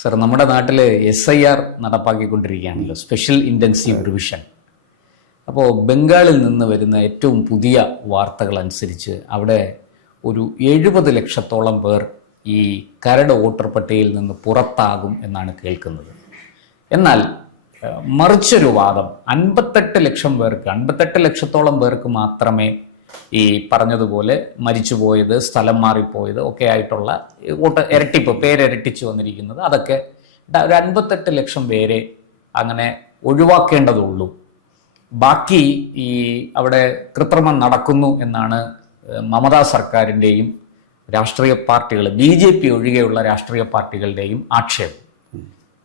Sir, നമ്മുടെ നാട്ടിൽ SIR നടപ്പാക്കിക്കൊണ്ടിരിക്കുകയാണല്ലോ, special intensive revision. അപ്പോൾ ബംഗാളിൽ നിന്ന് വരുന്ന ഏറ്റവും പുതിയ വാർത്തകൾ അനുസരിച്ച് അവിടെ ഒരു 70 ലക്ഷത്തോളം പേർ ഈ കരട് വോട്ടർ പട്ടികയിൽ നിന്ന് പുറത്താകും എന്നാണ് കേൾക്കുന്നത്. എന്നാൽ മറിച്ചൊരു വാദം, 58 ലക്ഷത്തോളം പേർക്ക് മാത്രമേ ഈ പറഞ്ഞതുപോലെ മരിച്ചുപോയത്, സ്ഥലം മാറിപ്പോയത് ഒക്കെ ആയിട്ടുള്ള വോട്ട് ഇരട്ടിപ്പ്, പേരിരട്ടിച്ച് വന്നിരിക്കുന്നത്, അതൊക്കെ ഒരു 58 ലക്ഷം പേരെ അങ്ങനെ ഒഴിവാക്കേണ്ടതുള്ളൂ. ബാക്കി ഈ അവിടെ കൃത്രിമം നടക്കുന്നു എന്നാണ് മമതാ സർക്കാരിൻ്റെയും രാഷ്ട്രീയ പാർട്ടികൾ, BJP ഒഴികെയുള്ള രാഷ്ട്രീയ പാർട്ടികളുടെയും ആക്ഷേപം.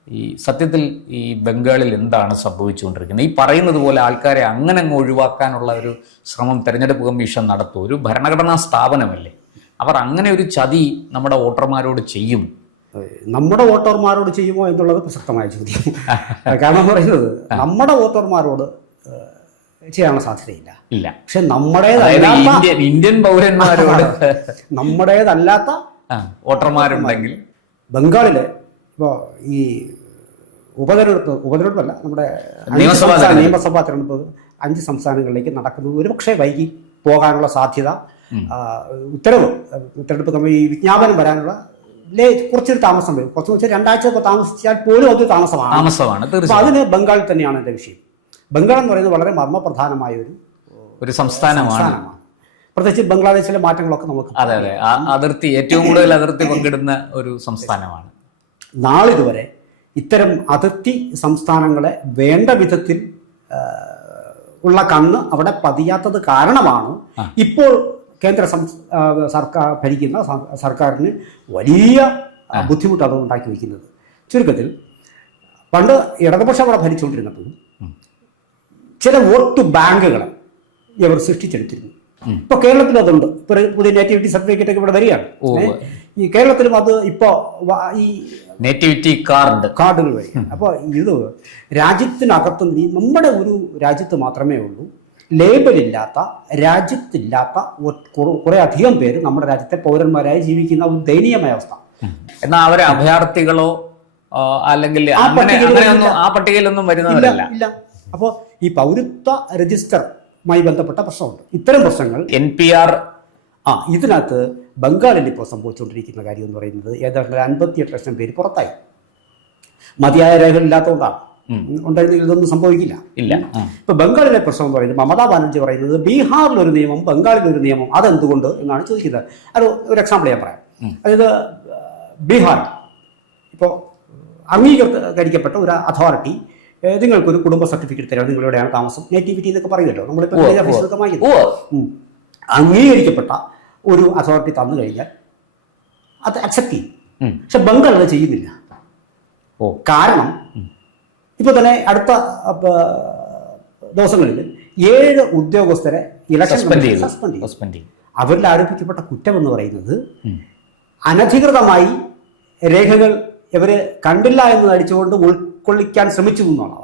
ഈ സത്യത്തിൽ ഈ ബംഗാളിൽ എന്താണ് സംഭവിച്ചുകൊണ്ടിരിക്കുന്നത്? ഈ പറയുന്നത് പോലെ ആൾക്കാരെ അങ്ങനെ അങ്ങ് ഒഴിവാക്കാനുള്ള ഒരു ശ്രമം തെരഞ്ഞെടുപ്പ് കമ്മീഷൻ നടത്തും. ഒരു ഭരണഘടനാ സ്ഥാപനമല്ലേ, അവർ അങ്ങനെ ഒരു ചതി നമ്മുടെ വോട്ടർമാരോട് ചെയ്യും? നമ്മുടെ വോട്ടർമാരോട് ചെയ്യുമോ എന്നുള്ളത് പ്രസക്തമായ ചോദ്യം. കാരണം പറയുന്നത് നമ്മുടെ വോട്ടർമാരോട് ചെയ്യാനുള്ള സാധ്യതയില്ല. ഇല്ല. പക്ഷെ നമ്മുടേതല്ലാത്ത ഇന്ത്യൻ പൗരന്മാരോട് നമ്മുടേതല്ലാത്ത വോട്ടർമാരുണ്ടെങ്കിൽ ബംഗാളിലെ ഇപ്പോൾ ഈ ഉപതെരഞ്ഞെടുപ്പല്ല, നമ്മുടെ നിയമസഭാ തെരഞ്ഞെടുപ്പ് 5 സംസ്ഥാനങ്ങളിലേക്ക് നടക്കുന്നത് ഒരുപക്ഷെ വൈകി പോകാനുള്ള സാധ്യത, ഉത്തരവ് തെരഞ്ഞെടുപ്പ് കമ്മീഷൻ ഈ വിജ്ഞാപനം വരാനുള്ള കുറച്ചൊരു താമസം വരും. കുറച്ച് വെച്ചാൽ 2 ആഴ്ച താമസിച്ചാൽ പോലും അത് താമസമാണ്. അപ്പോൾ അതിന് ബംഗാളിൽ തന്നെയാണ് എൻ്റെ വിഷയം. ബംഗാൾ എന്ന് പറയുന്നത് വളരെ മർമ്മപ്രധാനമായ ഒരു സംസ്ഥാനമാണ്. പ്രത്യേകിച്ച് ബംഗ്ലാദേശിലെ മാറ്റങ്ങളൊക്കെ നമുക്ക് അതിർത്തി, ഏറ്റവും കൂടുതൽ അതിർത്തി പങ്കിടുന്ന ഒരു സംസ്ഥാനമാണ്. നാളിതുവരെ ഇത്തരം അതിർത്തി സംസ്ഥാനങ്ങളെ വേണ്ട വിധത്തിൽ ഉള്ള കണ്ണ് അവിടെ പതിയാത്തത് കാരണമാണ് ഇപ്പോൾ കേന്ദ്ര സർക്കാർ ഭരിക്കുന്ന സർക്കാരിന് വലിയ ബുദ്ധിമുട്ട് അത് ഉണ്ടാക്കി വയ്ക്കുന്നത്. ചുരുക്കത്തിൽ പണ്ട് ഇടതുപക്ഷം അവിടെ ഭരിച്ചുകൊണ്ടിരുന്നപ്പോൾ ചില വോട്ട് ബാങ്കുകളെ ഇവർ സൃഷ്ടിച്ചെടുത്തിരുന്നു. ഇപ്പൊ കേരളത്തിലും അതുണ്ട്. ഇപ്പൊ പുതിയ നേറ്റിവിറ്റി സർട്ടിഫിക്കറ്റ് ഒക്കെ ഇവിടെ വരികയാണ്. ഈ കേരളത്തിലും അത് ഇപ്പോ ഈ നേറ്റിവിറ്റി കാർഡുകൾ വഴി. അപ്പോൾ ഇത് രാജ്യത്തിനകത്ത് നമ്മുടെ ഒരു രാജ്യത്ത് മാത്രമേ ഉള്ളൂ ലേബലില്ലാത്ത, രാജ്യത്തില്ലാത്ത കുറെ അധികം പേര് നമ്മുടെ രാജ്യത്തെ പൗരന്മാരായി ജീവിക്കുന്ന ഒരു ദയനീയമായ അവസ്ഥ. എന്നാൽ അവർ അഭയാർത്ഥികളോ അല്ലെങ്കിൽ ആ പട്ടികയിലൊന്നും വരുന്നവരല്ല. ഇല്ല. അപ്പോൾ ഈ പൗരത്വ രജിസ്റ്ററുമായി ബന്ധപ്പെട്ട പ്രശ്നമുണ്ട്. ഇത്തരം പ്രശ്നങ്ങൾ NPR ഇതിനകത്ത് ബംഗാളിൽ ഇപ്പോൾ സംഭവിച്ചുകൊണ്ടിരിക്കുന്ന കാര്യം എന്ന് പറയുന്നത് ഏതാണ്ട് 58 ലക്ഷം പേര് പുറത്തായി. മതിയായ രേഖകളില്ലാത്തതുകൊണ്ടാണ്. ഉണ്ടായിരുന്നെങ്കിൽ ഇതൊന്നും സംഭവിക്കില്ല. ഇപ്പൊ ബംഗാളിലെ പ്രശ്നം എന്ന് പറയുന്നത് മമതാ ബാനർജി പറയുന്നത് ബീഹാറിലൊരു നിയമം, ബംഗാളിലൊരു നിയമം, അതെന്തുകൊണ്ട് എന്നാണ് ചോദിക്കുന്നത്. അത് ഒരു എക്സാമ്പിൾ ഞാൻ പറയാം. അതായത് ബീഹാർ ഇപ്പോൾ അംഗീകരിക്കപ്പെട്ട ഒരു അതോറിറ്റി നിങ്ങൾക്കൊരു കുടുംബ സർട്ടിഫിക്കറ്റ് തരാം, നിങ്ങളിവിടെയാണ് താമസം, നേറ്റിവിറ്റി എന്നൊക്കെ പറയുമല്ലോ, നമ്മളിപ്പോൾ ഓഫീസിലൊക്കെ വാങ്ങിക്കുന്നത്. അംഗീകരിക്കപ്പെട്ട ഒരു അതോറിറ്റി തന്നു കഴിഞ്ഞാൽ അത് അക്സെപ്റ്റ് ചെയ്യും. പക്ഷെ ബംഗാൾ അത് ചെയ്യുന്നില്ല. കാരണം ഇപ്പൊ തന്നെ അടുത്ത ദിവസങ്ങളിൽ 7 ഉദ്യോഗസ്ഥരെ ഇലക്ഷൻ സസ്പെൻഡ് ചെയ്യും. അവരിൽ ആരോപിക്കപ്പെട്ട കുറ്റം എന്ന് പറയുന്നത് അനധികൃതമായി രേഖകൾ ഇവര് കണ്ടില്ല എന്ന് നടിച്ചുകൊണ്ട് ഉൾക്കൊള്ളിക്കാൻ ശ്രമിച്ചു എന്നാണ്.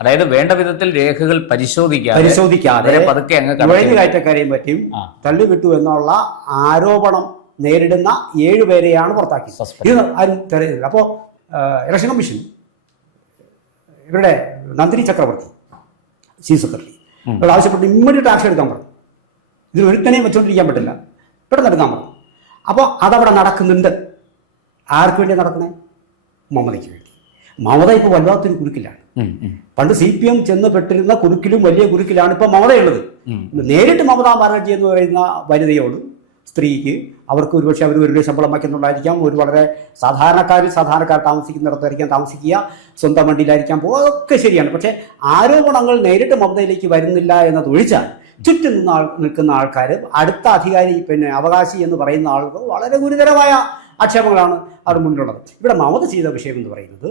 അതായത് വേണ്ട വിധത്തിൽ രേഖകൾ പരിശോധിക്കാതെ കയറ്റക്കാരെയും പറ്റിയും തള്ളിവിട്ടു എന്നുള്ള ആരോപണം നേരിടുന്ന 7 പേരെയാണ് പുറത്താക്കിയത്. ഇത് ആരും തെരഞ്ഞെടുക്കില്ല. അപ്പോൾ ഇലക്ഷൻ കമ്മീഷൻ ഇവരുടെ നന്ദിനി ചക്രവർത്തി ചീഫ് സെക്രട്ടറി ഇവർ ആവശ്യപ്പെട്ട് ഇമ്മീഡിയറ്റ് ആക്ഷൻ എടുക്കാൻ പറഞ്ഞു. ഇതിൽ ഒരുത്തനെയും വെച്ചുകൊണ്ടിരിക്കാൻ പറ്റില്ല, പെട്ടെന്ന് എടുക്കാൻ പറഞ്ഞു. അപ്പോൾ അതവിടെ നടക്കുന്നുണ്ട്. ആർക്ക് വേണ്ടി നടക്കണേ? മമതയ്ക്ക് വേണ്ടി. മമത ഇപ്പോൾ വല്ലാത്തൊരു കുരുക്കിലാണ്. പണ്ട് CPM ചെന്ന് പെട്ടിരുന്ന കുരുക്കിലും വലിയ കുരുക്കിലാണ് ഇപ്പോൾ മമതയുള്ളത്. നേരിട്ട് മമതാ ബാനർജി എന്ന് പറയുന്ന വനിതയോട്, സ്ത്രീക്ക്, അവർക്ക് ഒരുപക്ഷെ അവർ വലിയ ശമ്പളം വയ്ക്കുന്നുണ്ടായിരിക്കാം, ഒരു വളരെ സാധാരണക്കാർ താമസിക്കുന്നിടത്തായിരിക്കാം താമസിക്കുക, സ്വന്തം വണ്ടിയിലായിരിക്കാം പോകുക, അതൊക്കെ ശരിയാണ്. പക്ഷേ ആരോപണങ്ങൾ നേരിട്ട് മമതയിലേക്ക് വരുന്നില്ല എന്നത് ഒഴിച്ചാൽ ചുറ്റും നിൽക്കുന്ന ആൾക്കാർ, അടുത്ത അധികാരി, അവകാശി എന്ന് പറയുന്ന ആളുകൾ വളരെ ഗുരുതരമായ ആക്ഷേപങ്ങളാണ് അവർ മുന്നിലുള്ളത്. ഇവിടെ മമത ചെയ്ത വിഷയം എന്ന് പറയുന്നത്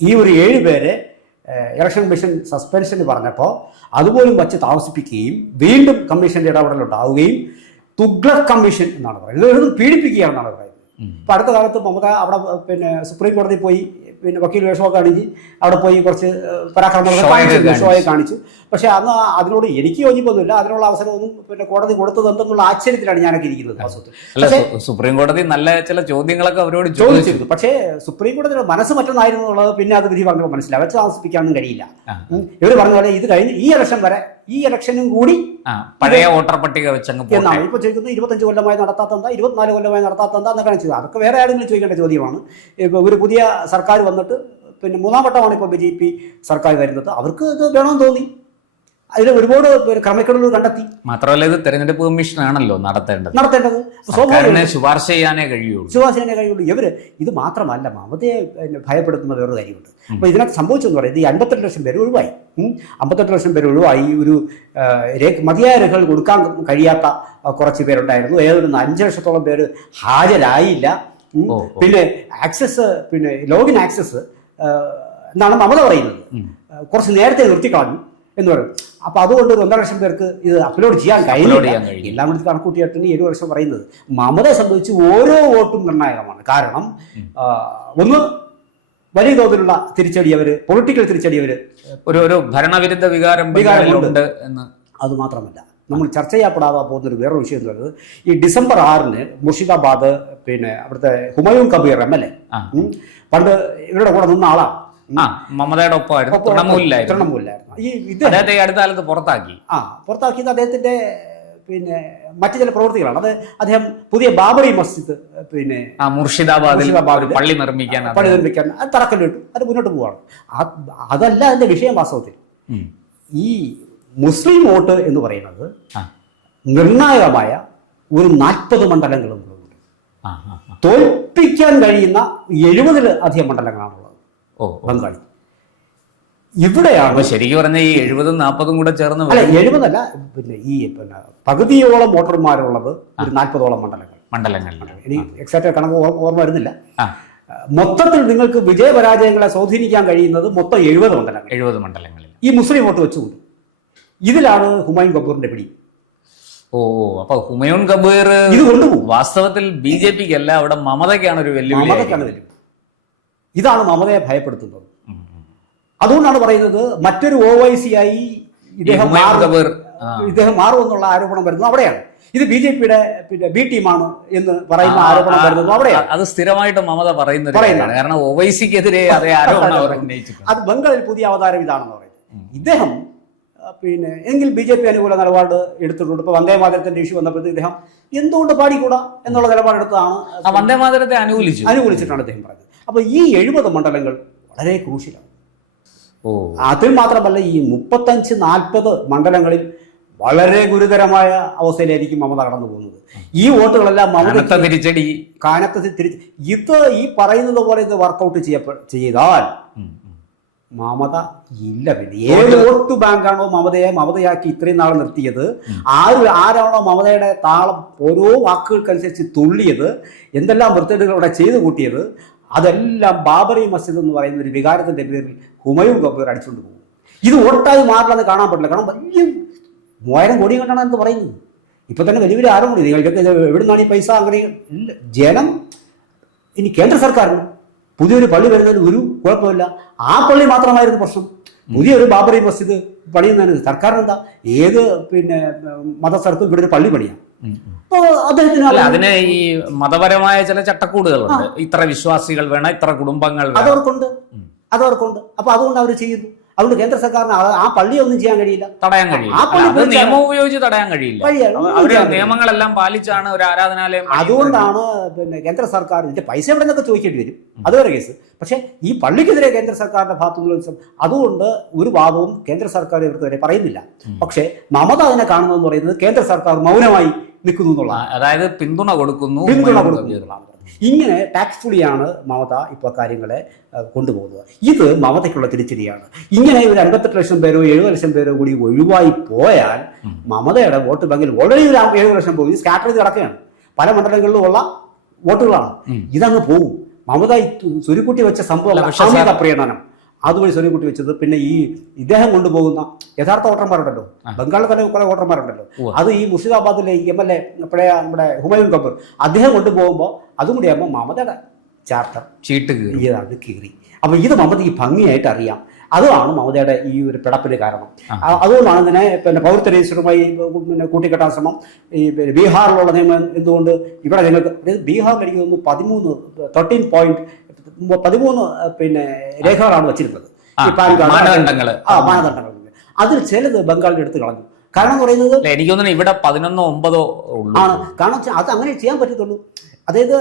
ഈ ഒരു 7 പേരെ ഇലക്ഷൻ കമ്മീഷൻ സസ്പെൻഷന് പറഞ്ഞപ്പോൾ അതുപോലും വച്ച് താമസിപ്പിക്കുകയും വീണ്ടും കമ്മീഷന്റെ ഇടപെടലുണ്ടാവുകയും തുഗ്ലക് കമ്മീഷൻ എന്നാണ് പറയുന്നത്, പീഡിപ്പിക്കുകയാണെന്നാണ് പറയുന്നത്. ഇപ്പം അടുത്ത കാലത്ത് മമത അവിടെ സുപ്രീം കോടതിയിൽ പോയി വക്കീൽ വേഷമൊക്കെ അണിഞ്ഞ് അവിടെ പോയി കുറച്ച് പരാക്രമങ്ങളൊക്കെ ഷോയെ കാണിച്ചു. പക്ഷെ അന്ന് അതിനോട് എനിക്ക് യോജിപ്പൊന്നുമില്ല. അതിനുള്ള അവസരമൊന്നും പിന്നെ കോടതി കൊടുത്തത് എന്തെന്നുള്ള ആശ്ചര്യത്തിലാണ് ഞാനൊക്കെ ഇരിക്കുന്നത് വാസ്തവത്തിൽ. അല്ല, സുപ്രീം കോടതി നല്ല ചില ചോദ്യങ്ങളൊക്കെ അവരോട് ചോദിച്ചിരുന്നു. പക്ഷേ സുപ്രീം കോടതിയുടെ മനസ്സ് മറ്റൊന്നായിരുന്നു എന്നുള്ളത് പിന്നെ അത് വിധി പറഞ്ഞപ്പോൾ മനസ്സിലായി. വെച്ച് താമസിപ്പിക്കാനൊന്നും കഴിയില്ല. ഇവർ പറഞ്ഞ പോലെ ഇത് കഴിഞ്ഞ് ഈ ഇലക്ഷൻ വരെ, ഈ ഇലക്ഷനും കൂടി പഴയ വോട്ടർ പട്ടിക വെച്ചങ്ങ് എന്നാണ് ഇപ്പൊ ചോദിക്കുന്നത്. 25 കൊല്ലമായി നടത്താത്തന്താ, 24 കൊല്ലമായി നടത്താത്തന്താ എന്നൊക്കെയാണ് ചെയ്തത്. അതൊക്കെ വേറെ ആരെങ്കിലും ചോദിക്കേണ്ട ചോദ്യമാണ്. ഇപ്പൊ ഒരു പുതിയ സർക്കാർ വന്നിട്ട് പിന്നെ 3ാം വട്ടമാണ് ഇപ്പോൾ BJP സർക്കാർ വരുന്നത്. അവർക്ക് ഇത് വേണമെന്ന് തോന്നി, അതിൽ ഒരുപാട് ക്രമക്കേടുകൾ കണ്ടെത്തി. മാത്രമല്ല ഇത് തെരഞ്ഞെടുപ്പ് കമ്മീഷനാണല്ലോ നടത്തേണ്ടത്. ശുപാർശ ചെയ്യാനേ കഴിയുള്ളൂ. ഇവര് ഇത് മാത്രമല്ല, മമതയെ ഭയപ്പെടുത്തുന്ന വേറൊരു കാര്യമുണ്ട്. അപ്പൊ ഇതിനകത്ത് സംഭവിച്ചെന്ന് പറയുന്നത് ഈ 58 ലക്ഷം പേര് ഒഴിവായി. 58 ലക്ഷം പേര് ഒഴിവായി. ഒരു മതിയായ രേഖകൾ കൊടുക്കാൻ കഴിയാത്ത കുറച്ച് പേരുണ്ടായിരുന്നു. ഏതൊരു 5 ലക്ഷത്തോളം പേര് ഹാജരായില്ല. പിന്നെ ആക്സസ്, പിന്നെ ലോഗിൻ ആക്സസ് എന്നാണ് മമത പറയുന്നത്, കുറച്ച് നേരത്തെ നിർത്തിക്കളഞ്ഞു എന്ന് പറയും. അപ്പൊ അതുകൊണ്ട് ഒരു 1.5 ലക്ഷം പേർക്ക് ഇത് അപ്ലോഡ് ചെയ്യാൻ കഴിയില്ല. എല്ലാം കൂടി കണക്കൂട്ടിയിട്ടാണ് 7 വർഷം പറയുന്നത്. മമതയെ സംബന്ധിച്ച് ഓരോ വോട്ടും നിർണായകമാണ്. കാരണം ഒന്ന്, വലിയ തോതിലുള്ള തിരിച്ചടി, അവര് പൊളിറ്റിക്കൽ തിരിച്ചടി, അവര് ഒരു ഭരണവിരുദ്ധ വികാരമുണ്ട് എന്ന്. അത് മാത്രമല്ല, നമ്മൾ ചർച്ച ചെയ്യപ്പെടാതെ പോകുന്നൊരു വേറൊരു വിഷയം എന്ന് പറയുന്നത് ഈ ഡിസംബർ 6 മുർഷിദാബാദ് പിന്നെ അവിടുത്തെ ഹുമയൂൺ കബീർ MLA പണ്ട് ഇവരുടെ കൂടെ നിന്ന ആളാണ്. മമതയുടെ ഒപ്പമായിരുന്നു, തൃണമൂലിലായിരുന്നു. ഈ അടുത്ത കാലത്ത് പുറത്താക്കിയത് അദ്ദേഹത്തിന്റെ പിന്നെ മറ്റു ചില പ്രവൃത്തികളാണ്. അത് അദ്ദേഹം പുതിയ ബാബറി മസ്ജിദ് പിന്നെ മുർഷിദാബാദിൽ പള്ളി നിർമ്മിക്കാൻ അത് തറക്കല്ലിട്ടു. അത് മുന്നോട്ട് പോവാണ്. അതല്ല അതിന്റെ വിഷയം. വാസ്തവത്തിൽ ഈ മുസ്ലിം വോട്ട് എന്ന് പറയുന്നത് നിർണായകമായ ഒരു 40 മണ്ഡലങ്ങളും തോൽപ്പിക്കാൻ കഴിയുന്ന 70-ലധികം മണ്ഡലങ്ങളാണുള്ളത് ബംഗാളിൽ. ഇവിടെയാണ് ശരിക്കും പറഞ്ഞ ഈ 70-ഉം 40-ഉം കൂടെ ചേർന്ന്, അല്ല 70 അല്ല, പിന്നെ ഈ പിന്നെ പകുതിയോളം വോട്ടർമാരുള്ളത് ഒരു 40ഓളം മണ്ഡലങ്ങൾ. ഇനി എക്സാക്ട് കണക്ക് ഓർമ്മ വരുന്നില്ല. മൊത്തത്തിൽ നിങ്ങൾക്ക് വിജയപരാജയങ്ങളെ സ്വാധീനിക്കാൻ കഴിയുന്നത് മൊത്തം 70 മണ്ഡലങ്ങളിൽ ഈ മുസ്ലിം വോട്ട് വെച്ചുകൊണ്ട്. ഇതിലാണ് ഹുമയൂൺ കബീറിന്റെ പിടി. അപ്പൊ ഹുമയൂൺ കബീർ ഇത് കൊണ്ടുപോകും. വാസ്തവത്തിൽ BJPക്ക് അല്ല, അവിടെ മമതയ്ക്കാണ് ഒരു വെല്ലുവിളി. ഇതാണ് മമതയെ ഭയപ്പെടുത്തുന്നത്. അതുകൊണ്ടാണ് പറയുന്നത് മറ്റൊരു OIC ആയി ഇദ്ദേഹം മാറുമെന്നുള്ള ആരോപണം വരുന്നത് അവിടെയാണ്. ഇത് BJPയുടെ പിന്നെ B ടീമാണ് എന്ന് പറയുന്ന ആരോപണം വരുന്നത് അവിടെയാണ്. അത് സ്ഥിരമായിട്ട് മമത പറയുന്നത്. കാരണം OICക്കെതിരെ അതേ ആരോപണം. അത് ബംഗാളിൽ പുതിയ അവതാരം ഇതാണെന്ന് പറയുന്നത്. ഇദ്ദേഹം പിന്നെ എങ്കിൽ BJP അനുകൂല നിലപാട് എടുത്തിട്ടുണ്ട്. ഇപ്പൊ വന്ദേമാതരത്തിന്റെ ഇഷ്യൂ വന്നപ്പോഴത്തേക്ക് ഇദ്ദേഹം എന്തുകൊണ്ട് പാടിക്കൂടാ എന്നുള്ള നിലപാടെടുത്താണ്. വന്ദേമാതരത്തെ അനുകൂലിച്ചിട്ടാണ് അദ്ദേഹം പറഞ്ഞത്. അപ്പൊ ഈ 70 മണ്ഡലങ്ങൾ വളരെ ക്രൂഷ്യലാണ്. അതിൽ മാത്രമല്ല, ഈ 35-40 മണ്ഡലങ്ങളിൽ വളരെ ഗുരുതരമായ അവസ്ഥയിലായിരിക്കും മമത കടന്നു പോകുന്നത്. ഈ വോട്ടുകളെല്ലാം കനത്ത തിരിച്ചടി. ഇത് ഈ പറയുന്നത് പോലെ ഇത് വർക്കൗട്ട് ചെയ്താൽ മമത ഇല്ല. പിന്നെ ഏത് വോട്ട് ബാങ്കാണോ മമതയാക്കി ഇത്രയും നാൾ നിർത്തിയത്, ആരാണോ മമതയുടെ താളം ഓരോ വാക്കുകൾക്കനുസരിച്ച് തുള്ളിയത്, എന്തെല്ലാം വൃത്തികേടുകൾ ഇവിടെ ചെയ്തു കൂട്ടിയത്, അതെല്ലാം ബാബറി മസ്ജിദ് എന്ന് പറയുന്ന ഒരു വികാരത്തിന്റെ പേരിൽ ഹുമയൂൺ കബീർ അടിച്ചുകൊണ്ട് പോകും. ഇത് വോട്ടായി മാറില്ലെന്ന് കാണാൻ പറ്റില്ല. കാരണം വലിയ 3000 കോടി കണ്ടാണ് എന്ന് പറയുന്നത്. ഇപ്പൊ തന്നെ വലിയ വലിയ ആരോപണം. നിങ്ങൾക്കൊക്കെ എവിടുന്നാണ് ഈ പൈസ? അങ്ങനെ ഇല്ല. ജനം ഇനി കേന്ദ്ര സർക്കാരിന് പുതിയൊരു പള്ളി വരുന്നതിന് ഒരു കുഴപ്പമില്ല. ആ പള്ളി മാത്രമായിരുന്നു പ്രശ്നം. പുതിയൊരു ബാബറി മസ്ജിദ് പണിയുന്നതിന് സർക്കാരിനെന്താ? ഏത് പിന്നെ മതസ്ഥർക്കും ഇവിടെ ഒരു പള്ളി പണിയാം. അതിന് ഈ മതപരമായ ചില ചട്ടക്കൂടുകളുണ്ട്. ഇത്ര വിശ്വാസികൾ വേണം, ഇത്ര കുടുംബങ്ങൾ അതവർക്കുണ്ട്. അപ്പൊ അതുകൊണ്ട് അവർ ചെയ്യുന്നു. അതുകൊണ്ട് കേന്ദ്ര സർക്കാരിന് ആ പള്ളി ഒന്നും ചെയ്യാൻ കഴിയില്ല, തടയാൻ കഴിയില്ല. നിയമം ഉപയോഗിച്ച് തടയാൻ കഴിയില്ല. നിയമങ്ങളെല്ലാം പാലിച്ചാണ് ഒരു ആരാധനാലയം. അതുകൊണ്ടാണ് പിന്നെ കേന്ദ്ര സർക്കാർ ഇതിന്റെ പൈസ എവിടെ നിന്നൊക്കെ ചോദിക്കേണ്ടി വരും. അത് വേറെ കേസ്. പക്ഷെ ഈ പള്ളിക്കെതിരെ കേന്ദ്ര സർക്കാരിന്റെ ഭാഗത്തുനിന്ന് അതുകൊണ്ട് ഒരു വാദവും കേന്ദ്ര സർക്കാർ ഇവർക്കെതിരെ പറയുന്നില്ല. പക്ഷെ മമത അതിനെ കാണുന്നതെന്ന് പറയുന്നത് കേന്ദ്ര സർക്കാർ മൗനമായി നിൽക്കുന്നു എന്നുള്ള, അതായത് പിന്തുണ കൊടുക്കുന്നു. ഇങ്ങനെ ടാക്സ്ഫുള്ളിയാണ് മമത ഇപ്പോൾ കാര്യങ്ങളെ കൊണ്ടുപോകുന്നത്. ഇത് മമതയ്ക്കുള്ള തിരിച്ചടിയാണ്. ഇങ്ങനെ ഒരു 58 ലക്ഷം പേരോ 70 ലക്ഷം പേരോ കൂടി ഒഴിവായി പോയാൽ മമതയുടെ വോട്ട് ബാങ്കിൽ ഓൾറെഡി ഒരു 7 ലക്ഷം പോകും. സ്കാറ്റർ ചെയ്ത് കിടക്കുകയാണ്. പല മണ്ഡലങ്ങളിലും ഉള്ള വോട്ടുകളാണ്. ഇതങ്ങ് പോകും. മമത സ്വരുക്കൂട്ടി വെച്ച സംഭവം പ്രീണനം അതുവഴി സ്വരുക്കൂട്ടി വെച്ചത്. പിന്നെ ഈ ഇദ്ദേഹം കൊണ്ടുപോകുന്ന യഥാർത്ഥ വോട്ടർമാരുണ്ടല്ലോ, ബംഗാളിൽ തന്നെ കുറെ വോട്ടർമാരുണ്ടല്ലോ, അത് ഈ മുർഷിദാബാദിലെ MLA പഴയ നമ്മുടെ ഹുമയൂൺ കബീർ അദ്ദേഹം കൊണ്ടുപോകുമ്പോൾ അതും കൂടി ആകുമ്പോൾ മമതയുടെ ചാർട്ടർ ചീട്ട് കീറി. അപ്പൊ ഇത് മമത ഈ ഭംഗിയായിട്ട് അറിയാം. അതുമാണ് മമതയുടെ ഈ ഒരു പിടപ്പിന് കാരണം. അതുകൊണ്ടാണ് ഇതിനെ പിന്നെ പൗരത്വ രജിസ്റ്ററുമായി പിന്നെ കൂട്ടിക്കെട്ടാൻ ശ്രമം. ഈ ബീഹാറിലുള്ള നിയമം എന്തുകൊണ്ട് ഇവിടെ നിങ്ങൾക്ക് ബീഹാറിൽ എനിക്ക് തോന്നുന്നു 13 പിന്നെ രേഖകളാണ് വെച്ചിരുന്നത് ഈ പാൻ കാർഡ് മാനദണ്ഡങ്ങൾ. അതിൽ ചിലത് ബംഗാളിൽ എടുത്ത് കളഞ്ഞു. കാരണം എന്ന് പറയുന്നത് എനിക്ക് തോന്നുന്നു ഇവിടെ 11-9 ആണ്. കാരണം അത് അങ്ങനെ ചെയ്യാൻ പറ്റത്തുള്ളൂ. അതായത്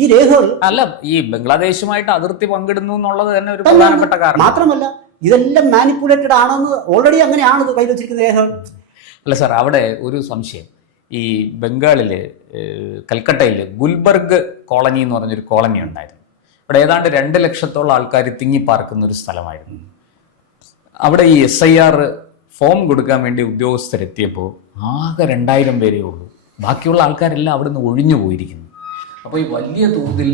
ഈ രേഖകൾ അല്ല, ഈ ബംഗ്ലാദേശുമായിട്ട് അതിർത്തി പങ്കിടുന്നു എന്നുള്ളത് തന്നെ ഒരു പ്രധാനപ്പെട്ട കാരണം. മാത്രമല്ല ഇതെല്ലാം മാനിപ്പുലേറ്റഡ് ആണെന്ന് ഓൾറെഡി അങ്ങനെയാണ് ഇത് കയ്യിൽ വെച്ചിരിക്കുന്ന രേഖകൾ. അല്ല സാർ, അവിടെ ഒരു സംശയം. ഈ ബംഗാളില് കൽക്കട്ടയിൽ ഗുൽബർഗ് കോളനി എന്ന് പറഞ്ഞൊരു കോളനി ഉണ്ടായിരുന്നു. അവിടെ ഏതാണ്ട് 2 ലക്ഷത്തോളം ആൾക്കാർ തിങ്ങിപ്പാർക്കുന്ന ഒരു സ്ഥലമായിരുന്നു. അവിടെ ഈ SIR ഫോം കൊടുക്കാൻ വേണ്ടി ഉദ്യോഗസ്ഥരെത്തിയപ്പോൾ ആകെ 2000 പേരേ ഉള്ളൂ. ബാക്കിയുള്ള ആൾക്കാരെല്ലാം അവിടെ നിന്ന് ഒഴിഞ്ഞു പോയിരിക്കുന്നു. അപ്പോൾ ഈ വലിയ തോതിൽ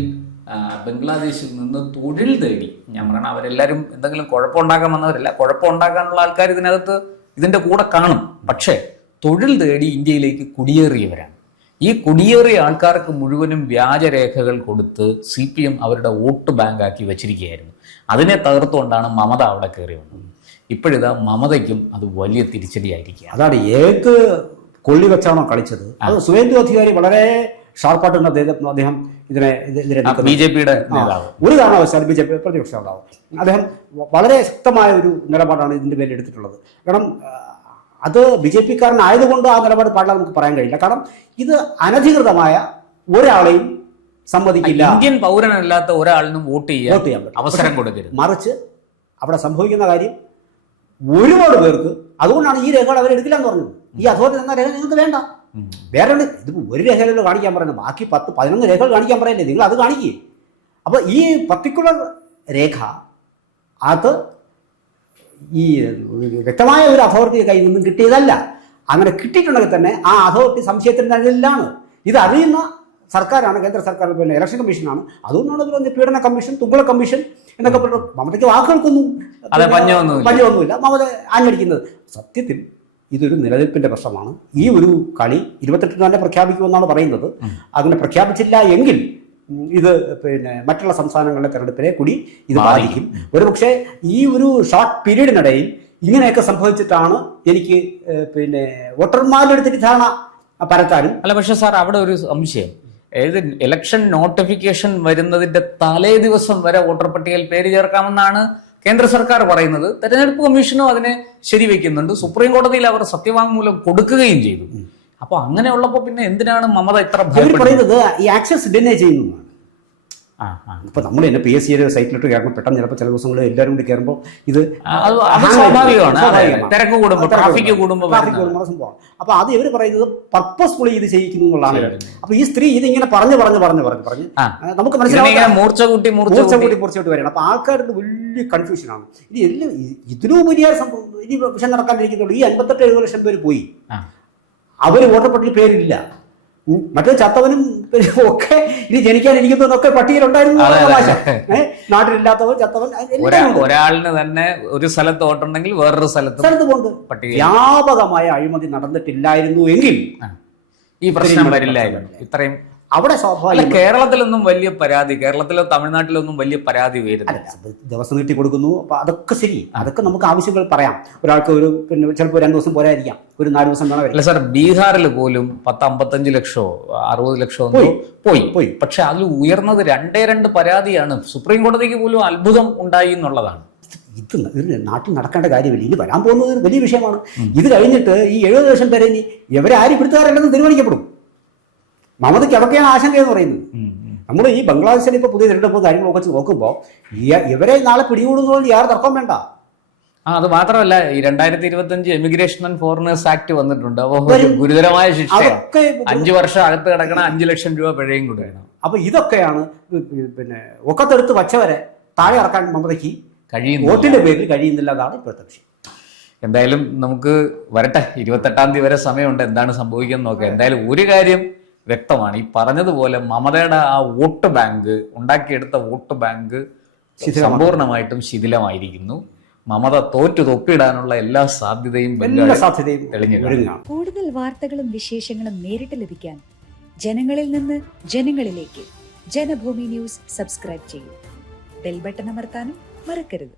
ബംഗ്ലാദേശിൽ നിന്ന് തൊഴിൽ തേടി, ഞാൻ പറയണം അവരെല്ലാവരും എന്തെങ്കിലും കുഴപ്പമുണ്ടാക്കാൻ വന്നവരല്ല, കുഴപ്പമുണ്ടാക്കാനുള്ള ആൾക്കാർ ഇതിൻ്റെ കൂടെ കാണും. പക്ഷേ തൊഴിൽ തേടി ഇന്ത്യയിലേക്ക് കുടിയേറിയവരാണ്. ഈ കുടിയേറിയ ആൾക്കാർക്ക് മുഴുവനും വ്യാജരേഖകൾ കൊടുത്ത് CPM അവരുടെ വോട്ട് ബാങ്കാക്കി വെച്ചിരിക്കുകയായിരുന്നു. അതിനെ തകർത്തുകൊണ്ടാണ് മമത അവിടെ കയറി വന്നത്. ഇപ്പോഴിതാ മമതയ്ക്കും അത് വലിയ തിരിച്ചടിയായിരിക്കുക. അതാണ് ഏത് കൊള്ളി വെച്ചാണോ കളിച്ചത്. അത് സുവേന്ദു അധികാരി വളരെ ഷാർപ്പായിട്ടുണ്ട് അദ്ദേഹം ഇതിനെ BJPയുടെ നേതാവ്. ഒരു കാരണവശാലും BJP പ്രതിപക്ഷ നേതാവ് അദ്ദേഹം വളരെ ശക്തമായ ഒരു നിലപാടാണ് ഇതിന്റെ പേരിൽ എടുത്തിട്ടുള്ളത്. കാരണം അത് BJPക്കാരനായതുകൊണ്ട് ആ നിലപാട് പാടില്ല നമുക്ക് പറയാൻ കഴിയില്ല. കാരണം ഇത് അനധികൃതമായ ഒരാളെയും സമ്മതിക്കില്ല. ഇന്ത്യൻ പൗരനല്ലാത്ത ഒരാളിനും വോട്ട് ചെയ്യാൻ അവസരം കൊടുക്കരുത്. മറിച്ച് അവിടെ സംഭവിക്കുന്ന കാര്യം ഒരുപാട് പേർക്ക്, അതുകൊണ്ടാണ് ഈ രേഖകൾ അവരെടുക്കില്ല എന്ന് പറഞ്ഞത്. ഈ അതോറിറ്റി എന്ന രേഖ നിങ്ങൾക്ക് വേണ്ട, വേറെ ഇത് ഒരു രേഖയിലല്ലോ കാണിക്കാൻ പറയുന്നത്, ബാക്കി 10-11 രേഖകൾ കാണിക്കാൻ പറയല്ലേ, നിങ്ങൾ അത് കാണിക്കേ. അപ്പോൾ ഈ പർട്ടിക്കുലർ രേഖ അത് ഈ വ്യക്തമായ ഒരു അതോറിറ്റിയുടെ കയ്യിൽ നിന്നും കിട്ടിയതല്ല. അങ്ങനെ കിട്ടിയിട്ടുണ്ടെങ്കിൽ തന്നെ ആ അതോറിറ്റി സംശയത്തിൻ്റെ നിഴലിലാണ്. ഇത് അറിയുന്ന സർക്കാരാണ്, കേന്ദ്ര സർക്കാർ, പിന്നെ ഇലക്ഷൻ കമ്മീഷനാണ്. അതുകൊണ്ടാണ് ഇത് പറഞ്ഞ പീഡന കമ്മീഷൻ, തുഗ്ലക് കമ്മീഷൻ എന്നൊക്കെ പറഞ്ഞു. മമതയ്ക്ക് വാക്കുകൾക്കൊന്നും പഞ്ഞൊന്നുമില്ല മമത ആഞ്ഞടിക്കുന്നത്. സത്യത്തിൽ ഇതൊരു നിലനിൽപ്പിന്റെ പ്രശ്നമാണ്. ഈ ഒരു കളി 28 തന്നെ പ്രഖ്യാപിക്കുമെന്നാണ് പറയുന്നത്. അങ്ങനെ പ്രഖ്യാപിച്ചില്ല എങ്കിൽ ഇത് പിന്നെ മറ്റുള്ള സംസ്ഥാനങ്ങളുടെ തെരഞ്ഞെടുപ്പിനെ കൂടി ഇത് ബാധിക്കും. ഒരുപക്ഷെ ഈ ഒരു ഷോർട്ട് പീരീഡിനിടയിൽ ഇങ്ങനെയൊക്കെ സംഭവിച്ചിട്ടാണ് എനിക്ക് പിന്നെ വോട്ടർമാരുടെ തെറ്റിദ്ധാരണ പരത്താനും. അല്ല, പക്ഷെ സാർ അവിടെ ഒരു സംശയം. ഏത് ഇലക്ഷൻ നോട്ടിഫിക്കേഷൻ വരുന്നതിന്റെ തലേ ദിവസം വരെ വോട്ടർ പട്ടികയിൽ പേര് ചേർക്കാമെന്നാണ് കേന്ദ്ര സർക്കാർ പറയുന്നത്. തെരഞ്ഞെടുപ്പ് കമ്മീഷനും അതിനെ ശരിവെക്കുന്നുണ്ട്. സുപ്രീം കോടതിയിൽ അവർ സത്യവാങ്മൂലം കൊടുക്കുകയും ചെയ്തു. അപ്പൊ അങ്ങനെയുള്ളപ്പോ പിന്നെ എന്തിനാണ് മമത ഇത്ര പറയുന്നത്? ഈ ആക്സസ് ഡിനേ ചെയ്യുന്നതാണ്. ഇപ്പൊ നമ്മൾ തന്നെ PSC സൈറ്റിലോട്ട് കയറുമ്പോൾ പെട്ടെന്ന് ചിലപ്പോൾ ചില ദിവസങ്ങളിൽ എല്ലാവരും കൂടി കയറുമ്പോൾ ഇത് സ്വാഭാവികമാണ്. തിരക്ക് കൂടുമ്പോൾ ട്രാഫിക് കൂടുമ്പോൾ സംഭവമാണ്. അപ്പൊ അത് ഇവർ പറയുന്നത് പർപ്പസ്ഫുള്ളി ഇത് ചെയ്യിക്കുന്നു എന്നുള്ളതാണ്. അപ്പൊ ഈ സ്ത്രീ ഇത് ഇങ്ങനെ പറഞ്ഞു നമുക്ക് മനസ്സിലാവും, മൂർച്ച കൂട്ടി വരികയാണ്. അപ്പൊ ആൾക്കാരുടെ വലിയ കൺഫ്യൂഷനാണ്. ഇനി എല്ലാം ഇതിനും വലിയ സംഭവം ഇനി വിഷയം നടക്കാനിരിക്കുന്നുള്ളൂ. ഈ 58-70 ലക്ഷം പേര് പോയി, അവര് വോട്ടർ പട്ടികയിൽ പേരില്ല. മറ്റേ ചത്തവനും ഒക്കെ ഇനി ജനിക്കാനിരിക്കുന്നതൊക്കെ പട്ടികയിലുണ്ടായിരുന്നു. നാട്ടിലില്ലാത്തവൻ, ചത്തവൻ, ഒരാളിന് തന്നെ ഒരു സ്ഥലത്ത് വോട്ടുണ്ടെങ്കിൽ വേറൊരു സ്ഥലത്ത് കൊണ്ട് വ്യാപകമായ അഴിമതി നടന്നിട്ടില്ലായിരുന്നു എങ്കിൽ ഈ പ്രശ്നം വരില്ലായിരുന്നു. ഇത്രയും അവിടെ സ്വാഭാവികം. കേരളത്തിലൊന്നും വലിയ പരാതി, കേരളത്തിലോ തമിഴ്നാട്ടിലൊന്നും വലിയ പരാതി വരുന്നില്ല. ദിവസം നീട്ടി കൊടുക്കുന്നു. അപ്പൊ അതൊക്കെ ശരി, അതൊക്കെ നമുക്ക് ആവശ്യങ്ങൾ പറയാം. ഒരാൾക്ക് ഒരു പിന്നെ ചിലപ്പോൾ 2 ദിവസം പോരായിരിക്കാം, ഒരു 4 ദിവസം വേണം. അല്ല സാർ, ബീഹാറിൽ പോലും 10-55 ലക്ഷമോ 60 ലക്ഷമോ പോയി. പക്ഷെ അതിൽ ഉയർന്നത് 2 പരാതിയാണ്. സുപ്രീം കോടതിക്ക് പോലും അത്ഭുതം ഉണ്ടായി എന്നുള്ളതാണ്. ഇത് നാട്ടിൽ നടക്കേണ്ട കാര്യമില്ല. ഇനി വരാൻ പോകുന്നത് ഒരു വലിയ വിഷയമാണ്. ഇത് കഴിഞ്ഞിട്ട് ഈ 70 ലക്ഷം പേരെ ഇനി ഇവരെ ആരും പിടുത്തുകാരല്ലെന്ന് തീരുമാനിക്കപ്പെടും. മമതയ്ക്ക് അതൊക്കെയാണ് ആശങ്ക എന്ന് പറയുന്നത്. നമ്മൾ ഈ ബംഗ്ലാദേശിൽ ഇപ്പോൾ പുതിയ തെരഞ്ഞെടുപ്പ് കാര്യങ്ങളൊക്കെ വെച്ച് നോക്കുമ്പോൾ ഇവരെ നാളെ പിടികൂടുന്നതിൽ യാതൊരു തർക്കം വേണ്ട. അത് മാത്രമല്ല, ഈ 2025 എമിഗ്രേഷൻ ആൻഡ് ഫോറിനേഴ്സ് ആക്ട് വന്നിട്ടുണ്ട്. അപ്പോൾ ഗുരുതരമായ ശിക്ഷ, 5 വർഷം അകത്ത് കിടക്കണം, 5 ലക്ഷം രൂപ പിഴയും കൊടുക്കണം. അപ്പൊ ഇതൊക്കെയാണ് പിന്നെ ഒക്കത്തെടുത്ത് വച്ചവരെ താഴെ ഇറക്കാൻ മമതയ്ക്ക് കഴിയുന്നു, വോട്ടിന്റെ പേരിൽ കഴിയുന്നില്ല. അതാണ് ഇപ്പോഴത്തെ വിഷയം. എന്തായാലും നമുക്ക് വരട്ടെ, 28-ാം തീയതി വരെ സമയമുണ്ട്. എന്താണ് സംഭവിക്കുന്നത് നോക്കാം. എന്തായാലും ഒരു കാര്യം വ്യക്തമാണ്, ഈ പറഞ്ഞതുപോലെ മമതയുടെ ആ വോട്ട് ബാങ്ക്, ഉണ്ടാക്കിയെടുത്ത വോട്ട് ബാങ്ക് സമ്പൂർണമായിട്ടും ശിഥിലമായിരിക്കുന്നു. മമത തോറ്റു തൊപ്പിയിടാനുള്ള എല്ലാ സാധ്യതയും തെളിഞ്ഞു. കൂടുതൽ വാർത്തകളും വിശേഷങ്ങളും നേരിട്ട് ലഭിക്കാൻ ജനങ്ങളിൽ നിന്ന് ജനങ്ങളിലേക്ക് ജനഭൂമി ന്യൂസ് സബ്സ്ക്രൈബ് ചെയ്യൂ. ബെൽ ബട്ടൺ അമർത്താനും മറക്കരുത്.